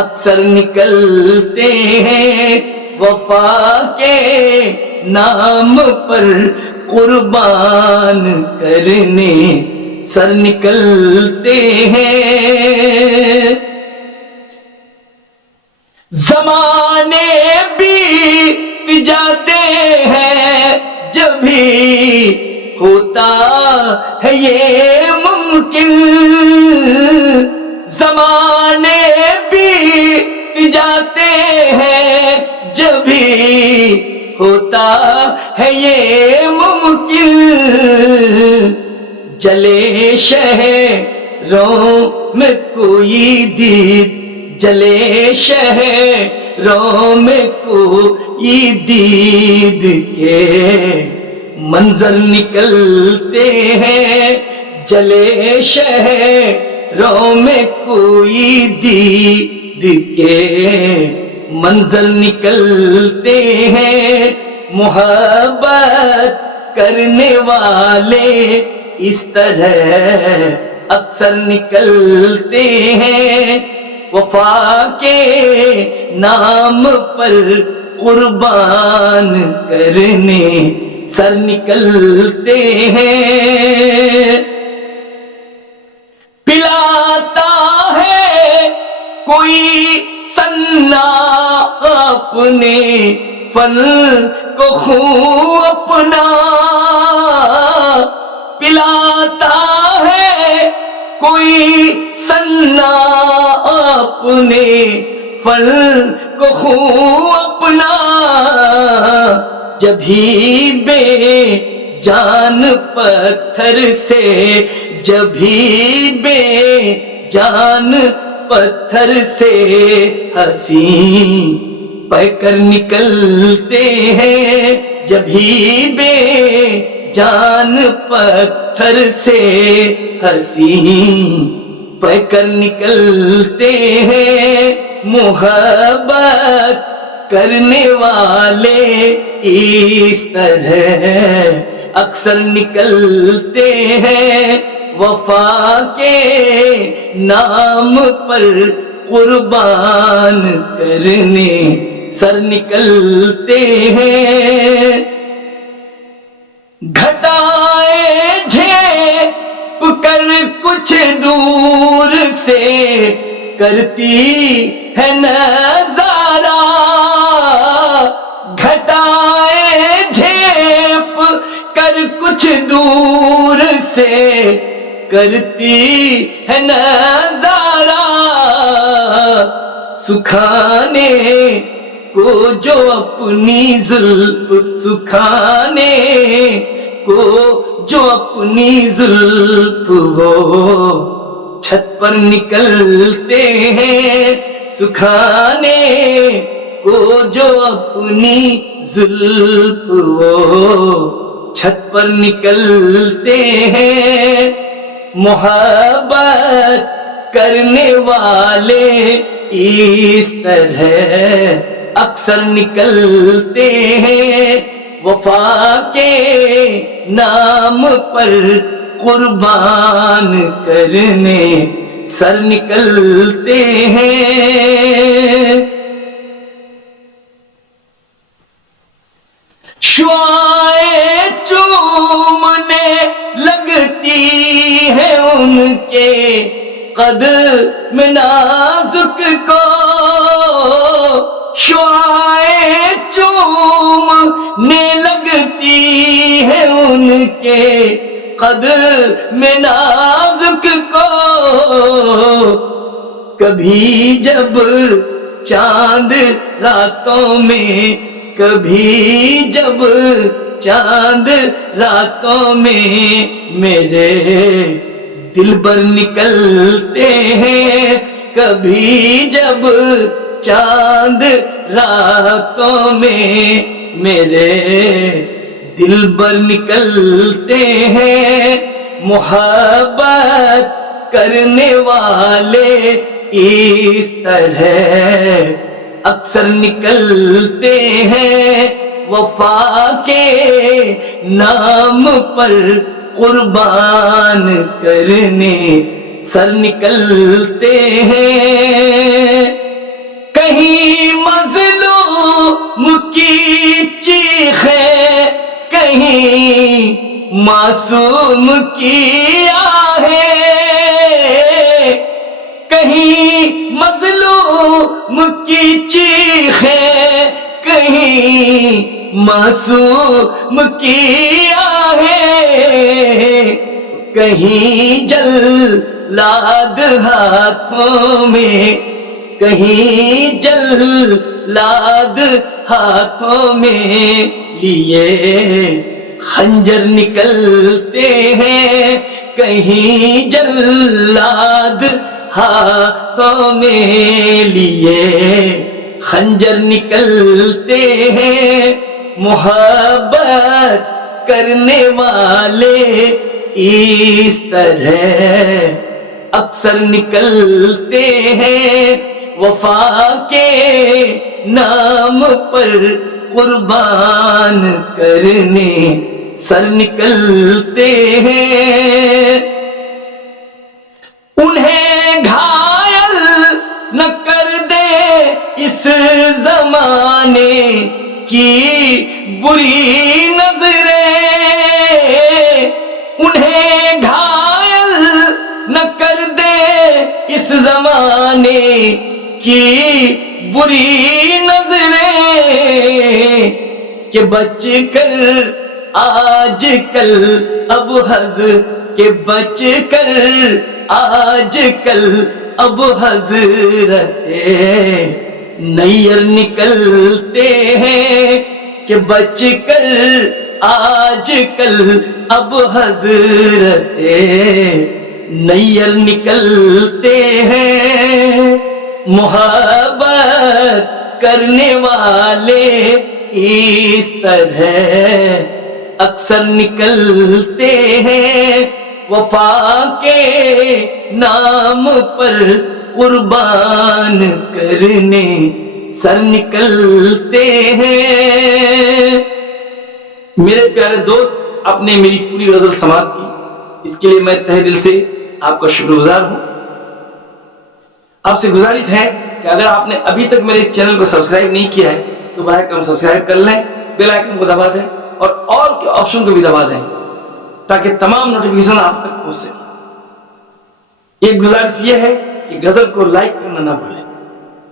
اکثر نکلتے ہیں وفا کے نام پر قربان کرنے سر نکلتے ہیں. زمانے بیت جاتے ہیں جب بھی ہوتا ہے یہ ممکن. زمانے بیت جاتے ہیں جب بھی ہوتا ہے یہ ممکن. جلے شہروں میں کوئی دید، جلے شہروں میں کوئی دید کے منظر نکلتے ہیں. جلے شہروں میں کوئی دید کے منظر نکلتے ہیں. محبت کرنے والے اس طرح اکثر نکلتے ہیں. وفا کے نام پر قربان کرنے سر نکلتے ہیں. پلاتا ہے کوئی سنا اپنے فن کو خون اپنا. پلاتا ہے کوئی سنا اپنے فن کو خون اپنا. جب ہی بے جان پتھر سے، جب ہی بے جان پتھر سے حسین پیکر نکلتے ہیں. جب ہی بے جان پتھر سے حسین پیکر نکلتے ہیں. محبت کرنے والے اس طرح اکثر نکلتے ہیں. وفا کے نام پر قربان کرنے سر نکلتے ہیں. گھٹائیں جھیپ کر کچھ دور سے کرتی ہے نظارہ. گھٹائیں جھیپ کر کچھ دور سے کرتی ہے نظارہ. سکھانے کو جو اپنی زلف، سکھانے کو جو اپنی زلف وہ چھت پر نکلتے ہیں. سکھانے کو جو اپنی زلف وہ چھت پر نکلتے ہیں. محبت کرنے والے اس طرح اکثر نکلتے ہیں. وفا کے نام پر قربان کرنے سر نکلتے ہیں. شعائیں چومنے لگتی ہے ان کے قدم نازک کو. شعائیں چومنے لگتی ہے ان کے قدم نازک کو. کبھی جب چاند راتوں میں، کبھی جب چاند راتوں میں میرے دل بر نکلتے ہیں. کبھی جب چاند راتوں میں میرے دل بر نکلتے ہیں. محبت کرنے والے اس طرح اکثر نکلتے ہیں. وفا کے نام پر قربان کرنے سر نکلتے ہیں. معصوم کی آہیں، کہیں مظلوم کی چیخیں، کہیں معصوم کی آہیں، کہیں جلاد ہاتھوں میں، کہیں جلاد ہاتھوں میں لیے خنجر نکلتے ہیں، کہیں جلاد ہاتھوں میں لیے خنجر نکلتے ہیں۔ محبت کرنے والے اس طرح اکثر نکلتے ہیں، وفا کے نام پر قربان کرنے سر نکلتے ہیں۔ انہیں گھائل نہ کر دے اس زمانے کی بری نظریں، انہیں گھائل نہ کر دے اس زمانے کی بری نظریں، کہ بچ کر آج کل اب کہ بچ کر آج کل اب حضرت نیر نکلتے ہیں، کہ بچ کر آج کل اب حضرت نیر نکلتے ہیں۔ محبت کرنے والے اس طرح اکثر نکلتے ہیں، وفا کے نام پر قربان کرنے سر نکلتے ہیں۔ میرے پیارے دوست، آپ نے میری پوری غزل سماعت کی، اس کے لیے میں تہہ دل سے آپ کا شکر گزار ہوں۔ آپ سے گزارش ہے کہ اگر آپ نے ابھی تک میرے اس چینل کو سبسکرائب نہیں کیا ہے تو براہ کرم سبسکرائب کر لیں، بیل آئیکن کو دبا دیں اور کے آپشن کو بھی دبا دیں تاکہ تمام نوٹیفیکیشن آپ تک پہنچ سکے۔ ایک گزارش یہ ہے کہ غزل کو لائک کرنا نہ بھولیں۔